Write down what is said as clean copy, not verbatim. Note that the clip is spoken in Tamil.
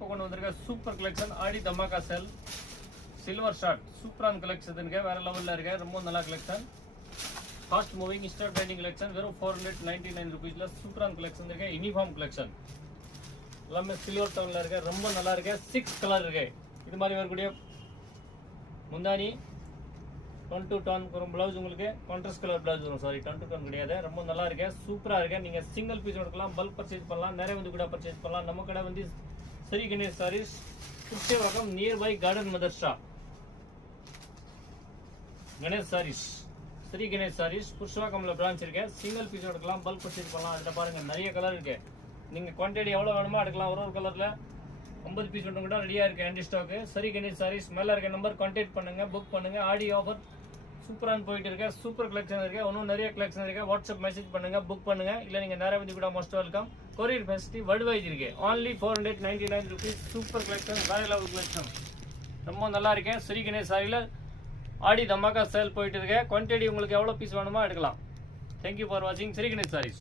இப்போ கொண்டு வந்திருக்க சூப்பர் கலெக்ஷன் ஆடி தமாக்கா செல் சில்வர் ஷார்ட் சூப்பரான கலெக்ஷன் இருக்கு, வேற லெவலில் இருக்கு, ரொம்ப நல்ல collection. Fast moving Insta trending collection வெறும் 499 ருபீஸ்ல சூப்பரான கலெக்ஷன் இருக்கு. யூனிஃபார்ம் கலெக்ஷன் எல்லாமே சில்வர் டவுன்ல இருக்கு, ரொம்ப நல்லா இருக்கு. 6 கலர் இருக்கு. இது மாதிரி வரக்கூடிய முந்தானி 10 to 10 வரும் பிளவுஸ், உங்களுக்கு கான்ட்ராஸ்ட் கலர் பிளவுஸ் வரும். சாரி 10 to 10 கிடையாது. ரொம்ப நல்லா இருக்கு, சூப்பரா இருக்கு. நீங்க சிங்கிள் பீஸ் எடுக்கலாம், பல்க் பர்ச்சேஸ் பண்ணலாம், நிறைய வந்து கூட பர்ச்சேஸ் பண்ணலாம். நம்ம கடை வந்து ஸ்ரீ கணேஷ் சாரீஸ், குச்சேவக்கம் நியர்பை கார்டன் மதர்ஷா. கணேஷ் சாரீஸ், ஸ்ரீ கணேஷ் சாரீஸ் புஷ்வாக்கம்ல பிரான்ச் இருக்கு. சிங்கிள் பீஸ் எடுக்கலாம், பல்க் பர்ச்சேஸ் பண்ணலாம். அதுல பாருங்க நிறைய கலர் இருக்கு. நீங்க குவான்டிட்டி எவ்வளவு வேணுமோ எடுக்கலாம். ஒரு கலர்ல 50 பீஸ் மட்டும் கூட ரெடியா இருக்கு ஹேண்ட் ஸ்டாக். ஸ்ரீ கணேஷ் சாரீஸ் மேல இருக்க நம்பர் கான்டாக்ட் பண்ணுங்க, புக் பண்ணுங்க. ஆடி ஆஃபர் சூப்பரான போயிட்டு இருக்கு, சூப்பர் கலெக்ஷன் இருக்கு, இன்னும் நிறைய கலெக்ஷன் இருக்கு. வாட்ஸ்அப் மெசேஜ் பண்ணுங்க, புக் பண்ணுங்க. இல்ல நீங்க நேரா வந்து கூட most welcome. Courier facility world wide இருக்கு. only 499 rupees. சூப்பர் கலெக்ஷன், வேற லெவல் கலெக்ஷன், ரொம்ப நல்லா இருக்கு. ஸ்ரீ கணேஷ் சாரியில ஆடி தமாக்கா சேல் போயிட்டு இருக்கு. குவான்டிட்டி உங்களுக்கு எவ்வளவு பீஸ் வேணுமோ எடுக்கலாம். தேங்க்யூ ஃபார் வாட்சிங் ஸ்ரீ கணேஷ் சாரீஸ்.